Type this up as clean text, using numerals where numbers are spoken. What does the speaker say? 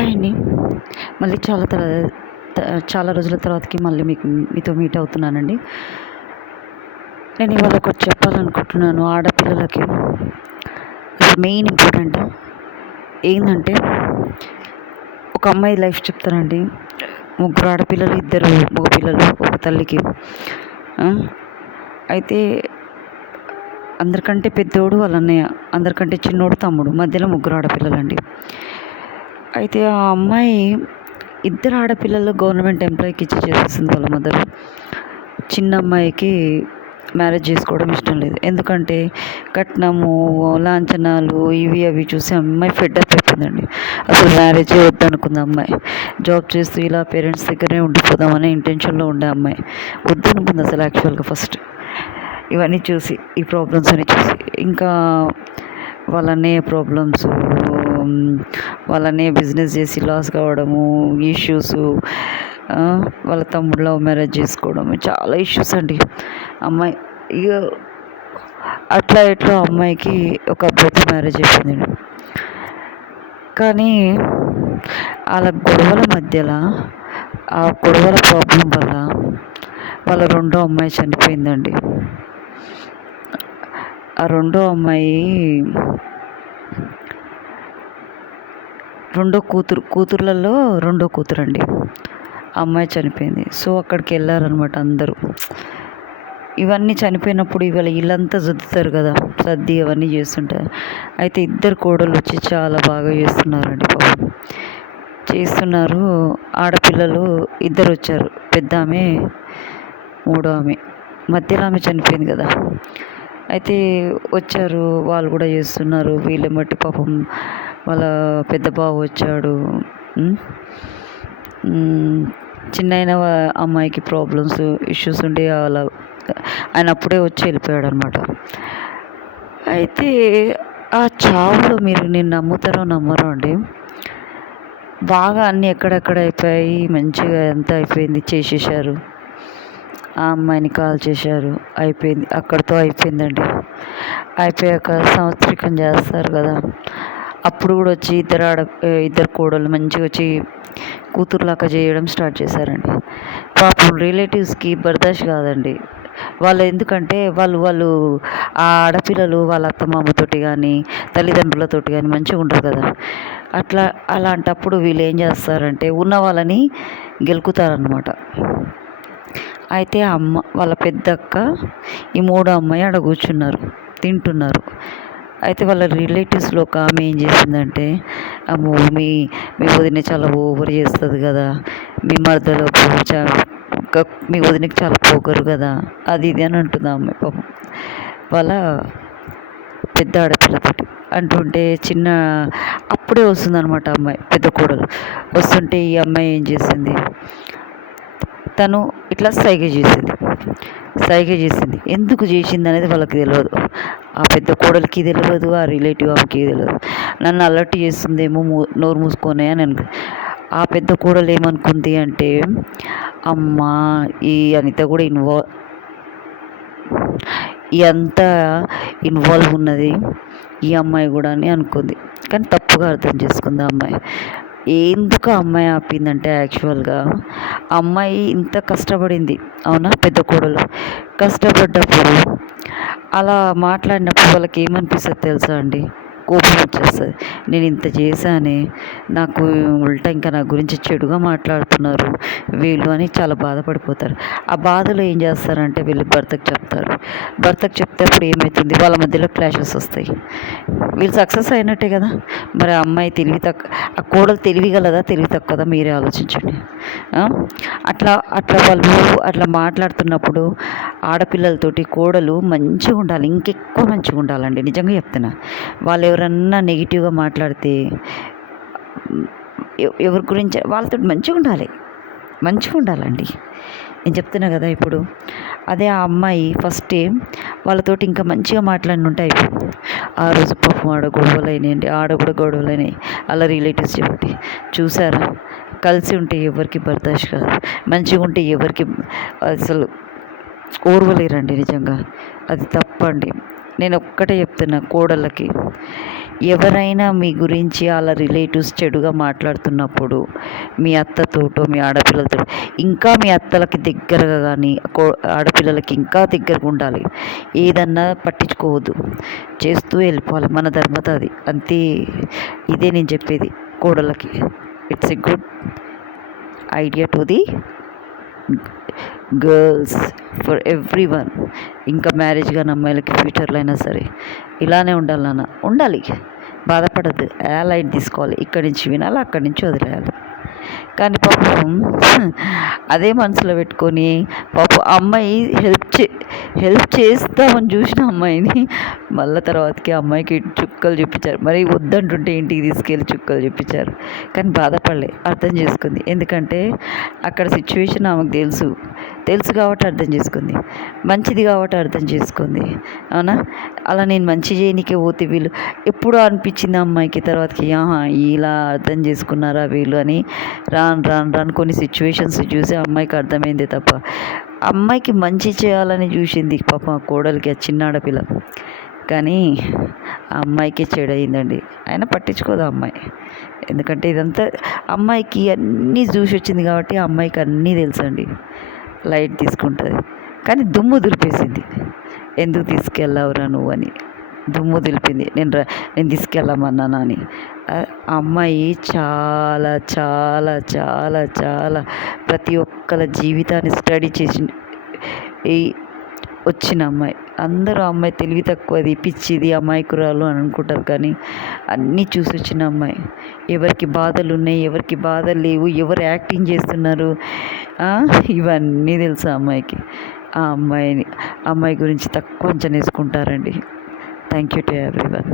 Hi అండి. మళ్ళీ చాలా రోజుల తర్వాతకి మళ్ళీ మీతో మీట్ అవుతున్నానండి. నేను ఇవాళ ఒకటి చెప్పాలనుకుంటున్నాను ఆడపిల్లలకి. ఇది మెయిన్ ఇంపార్టెంట్ ఏంటంటే, ఒక అమ్మాయి లైఫ్ చెప్తానండి. ముగ్గురు ఆడపిల్లలు, ఇద్దరు మగపిల్లలు ఒక తల్లికి. అయితే అందరికంటే పెద్దోడు వాళ్ళ అన్నయ్య, అందరికంటే చిన్నోడు తమ్ముడు, మధ్యలో ముగ్గురు ఆడపిల్లలండి. అయితే ఆ అమ్మాయి ఇద్దరు ఆడపిల్లలు గవర్నమెంట్ ఎంప్లాయీకి ఇచ్చి చేసేసింది వాళ్ళ మదర్. చిన్న అమ్మాయికి మ్యారేజ్ చేసుకోవడం ఇష్టం లేదు. ఎందుకంటే కట్నము, లాంఛనాలు ఇవి అవి చూసి అమ్మాయి ఫెడ్అప్ అయిపోయిందండి. అసలు మ్యారేజే వద్దనుకుంది అమ్మాయి. జాబ్ చేస్తూ ఇలా పేరెంట్స్ దగ్గరే ఉండిపోదామనే ఇంటెన్షన్లో ఉండే అమ్మాయి వద్దనుకుంది అసలు యాక్చువల్గా ఫస్ట్. ఇవన్నీ చూసి, ఈ ప్రాబ్లమ్స్ అన్నీ చూసి, ఇంకా వాళ్ళ అన్నయ్య ప్రాబ్లమ్స్, వాళ్ళ అన్నయ్య బిజినెస్ చేసి లాస్ కావడము, ఇష్యూస్, వాళ్ళ తమ్ముడు లవ్ మ్యారేజ్ చేసుకోవడం, చాలా ఇష్యూస్ అండి. అమ్మాయి ఇక అట్లా ఎట్లా అమ్మాయికి ఒక అబ్బాయితో మ్యారేజ్ అయిపోయింది. కానీ వాళ్ళ గొడవల మధ్యలో, ఆ గొడవల ప్రాబ్లం వల్ల వాళ్ళ రెండో అమ్మాయి చనిపోయిందండి. ఆ రెండో అమ్మాయి కూతుర్లలో రెండో కూతురు అండి. అమ్మాయి చనిపోయింది. సో అక్కడికి వెళ్ళారనమాట అందరూ. ఇవన్నీ చనిపోయినప్పుడు ఇవాళ ఇల్లంతా సర్దుతారు కదా, సర్ది అవన్నీ చేస్తుంటారు. అయితే ఇద్దరు కోడలు వచ్చి చాలా బాగా చేస్తున్నారండి పాపం. చేస్తున్నారు. ఆడపిల్లలు ఇద్దరు వచ్చారు. పెద్ద ఆమె, మూడో ఆమె, మధ్యలో ఆమె చనిపోయింది కదా. అయితే వచ్చారు, వాళ్ళు కూడా చేస్తున్నారు. వీళ్ళ మట్టి పాపం వాళ్ళ పెద్ద బావ వచ్చాడు. చిన్న అమ్మాయికి ప్రాబ్లమ్స్, ఇష్యూస్ ఉండి అలా ఆయన అప్పుడే వచ్చి వెళ్ళిపోయాడు అనమాట. అయితే ఆ చావులో నేను నమ్ముతారో నమ్మరో అండి, బాగా అన్నీ ఎక్కడెక్కడ అయిపోయాయి. మంచిగా ఎంత అయిపోయింది, చేసేసారు. ఆ అమ్మాయిని కాల్ చేశారు, అయిపోయింది, అక్కడితో అయిపోయిందండి. అయిపోయాక సంవత్సరికం చేస్తారు కదా, అప్పుడు కూడా వచ్చి ఇద్దరు కోడలు మంచిగా వచ్చి కూతురులాగా చేయడం స్టార్ట్ చేశారండి. పాపం రిలేటివ్స్కి బర్దాష్ కాదండి. వాళ్ళు ఎందుకంటే వాళ్ళు ఆ ఆడపిల్లలు వాళ్ళ అత్తమామతోటి కానీ తల్లిదండ్రులతోటి కానీ మంచిగా ఉండరు కదా. అలాంటప్పుడు వీళ్ళు ఏం చేస్తారంటే ఉన్న వాళ్ళని గెలుకుతారనమాట. అయితే వాళ్ళ పెద్దక్క, ఈ మూడో అమ్మాయి ఆడ కూర్చున్నారు, తింటున్నారు. అయితే వాళ్ళ రిలేటివ్స్లో ఒక ఆమె ఏం చేసిందంటే, అమ్మో మీ వదిన చాలా ఓవర్ చేస్తుంది కదా, మీ మరదలో మీ వదినకి చాలా పొగరు కదా, అది ఇది అని అంటుంది ఆ అమ్మాయి పాపం వాళ్ళ పెద్ద ఆడపిల్లతోటి. అంటుంటే అప్పుడే వస్తుందన్నమాట అమ్మాయి, పెద్ద కోడలు వస్తుంటే ఈ అమ్మాయి ఏం చేసింది, తను ఇట్లా సైగ చేసింది. ఎందుకు చేసింది అనేది వాళ్ళకి తెలియదు. ఆ పెద్ద కోడలికి తెలియదు, ఆ రిలేటివ్ ఆమెకి తెలియదు. నన్ను అలర్ట్ చేస్తుందేమో నోరు మూసుకొని అని ఆ పెద్ద కోడలు ఏమనుకుంది అంటే, అమ్మా ఈ అనిత కూడా అంతా ఇన్వాల్వ్ ఉన్నది ఈ అమ్మాయి కూడా అని అనుకుంది. కానీ తప్పుగా అర్థం చేసుకుంది ఆ అమ్మాయి. ఎందుకు ఆ అమ్మాయి ఆపిందంటే, యాక్చువల్గా అమ్మాయి ఇంత కష్టపడింది అవునా, పెద్ద కోడలు కష్టపడ్డప్పుడు అలా మాట్లాడినప్పుడు వాళ్ళకి ఏమనిపిస్తుంది తెలుసా అండి, కోపం వచ్చేస్తుంది. నేను ఇంత చేశానే, నాకు ఉల్టా ఇంకా నా గురించి చెడుగా మాట్లాడుతున్నారు వీళ్ళు అని చాలా బాధపడిపోతారు. ఆ బాధలో ఏం చేస్తారంటే వీళ్ళు భర్తకు చెప్తారు. భర్తకు చెప్తేప్పుడు ఏమవుతుంది, వాళ్ళ మధ్యలో క్లాషెస్ వస్తాయి. వీళ్ళు సక్సెస్ అయినట్టే కదా. మరి ఆ అమ్మాయి ఆ కోడలు తెలివిగలదా, తెలివి తక్కువదా, మీరే ఆలోచించండి. అట్లా వాళ్ళు అట్లా మాట్లాడుతున్నప్పుడు ఆడపిల్లలతోటి కోడలు మంచిగా ఉండాలి, ఇంకెక్కువ మంచిగా ఉండాలండి. నిజంగా చెప్తున్నా. వాళ్ళు ఎవరన్నా నెగిటివ్గా మాట్లాడితే ఎవరి గురించి వాళ్ళతో మంచిగా ఉండాలండి. నేను చెప్తున్నా కదా. ఇప్పుడు అదే ఆ అమ్మాయి ఫస్టే వాళ్ళతోటి ఇంకా మంచిగా మాట్లాడినుంటే అయిపోయింది. ఆ రోజు పాపం ఆడ కూడా గొడవలైనాయి అలా రిలేటివ్స్ చెప్పి. చూసారా, కలిసి ఉంటే ఎవరికి బర్దాష్ కాదు, మంచిగా ఉంటే ఎవరికి అసలు ఓర్వలేరండి. నిజంగా అది తప్పండి. నేను ఒక్కటే చెప్తున్నా కోడళ్ళకి, ఎవరైనా మీ గురించి అలా రిలేటివ్స్ చెడుగా మాట్లాడుతున్నప్పుడు మీ అత్తతోటో మీ ఆడపిల్లలతో ఇంకా మీ అత్తలకి దగ్గరగా కానీ ఆడపిల్లలకి ఇంకా దగ్గరగా ఉండాలి. ఏదన్నా పట్టించుకోవద్దు, చేస్తూ వెళ్ళిపోవాలి. మన ధర్మత అది అంతే. ఇదే నేను చెప్పేది కోడళ్ళకి. It's a good idea to the girls, for every one. ఇంకా మ్యారేజ్ కాని అమ్మాయిలకి ఫ్యూచర్లో అయినా సరే ఇలానే ఉండాలి నాన్న, ఉండాలి. బాధపడద్దు, లైట్ తీసుకోవాలి. ఇక్కడి నుంచి వినాలి, అక్కడి నుంచి వదిలేయాలి. కానీ పాపం అదే మనసులో పెట్టుకొని పాపం అమ్మాయి హెల్ప్ చేస్తామని చూసిన అమ్మాయిని మళ్ళీ తర్వాతకి అమ్మాయికి చుక్కలు చూపించారు. మరి వద్దంటుంటే ఇంటికి తీసుకెళ్ళి చుక్కలు చూపించారు. కానీ బాధపడలే, అర్థం చేసుకుంది. ఎందుకంటే అక్కడ సిచ్యువేషన్ ఆమెకు తెలుసు కాబట్టి అర్థం చేసుకుంది. మంచిది కాబట్టి అర్థం చేసుకుంది. అవునా? అలా నేను మంచి చేయనీకే పోతే వీళ్ళు ఎప్పుడో అనిపించింది అమ్మాయికి తర్వాతకి, ఇలా అర్థం చేసుకున్నారా వీళ్ళు అని. రాను కొన్ని సిచ్యువేషన్స్ చూసి అమ్మాయికి అర్థమైంది తప్ప అమ్మాయికి మంచి చేయాలని చూసింది పాప కోడలికి, ఆ చిన్న ఆడపిల్ల. కానీ ఆ అమ్మాయికి చెడయిందండి. అయినా పట్టించుకోదు ఆ అమ్మాయి. ఎందుకంటే ఇదంతా అమ్మాయికి అన్నీ చూసి వచ్చింది కాబట్టి ఆ అమ్మాయికి అన్నీ తెలుసండి. లైట్ తీసుకుంటుంది. కానీ దుమ్ము దులిపేసింది. ఎందుకు తీసుకెళ్ళావురా నువ్వు అని దుమ్ము దులిపింది. నేను తీసుకెళ్ళమన్నానా అని. ఆ అమ్మాయి చాలా చాలా చాలా చాలా ప్రతి ఒక్కరి జీవితాన్ని స్టడీ చేసి వచ్చిన అమ్మాయి. అందరూ అమ్మాయి తెలివి తక్కువది, పిచ్చిది, అమాయకురాలు అని అనుకుంటారు. కానీ అన్నీ చూసి వచ్చిన అమ్మాయి. ఎవరికి బాధలు ఉన్నాయి, ఎవరికి బాధలు లేవు, ఎవరు యాక్టింగ్ చేస్తున్నారు, ఇవన్నీ తెలుసు ఆ అమ్మాయికి. అమ్మాయి గురించి తక్కువ అంచనా వేసుకుంటారండి. Thank you to everyone.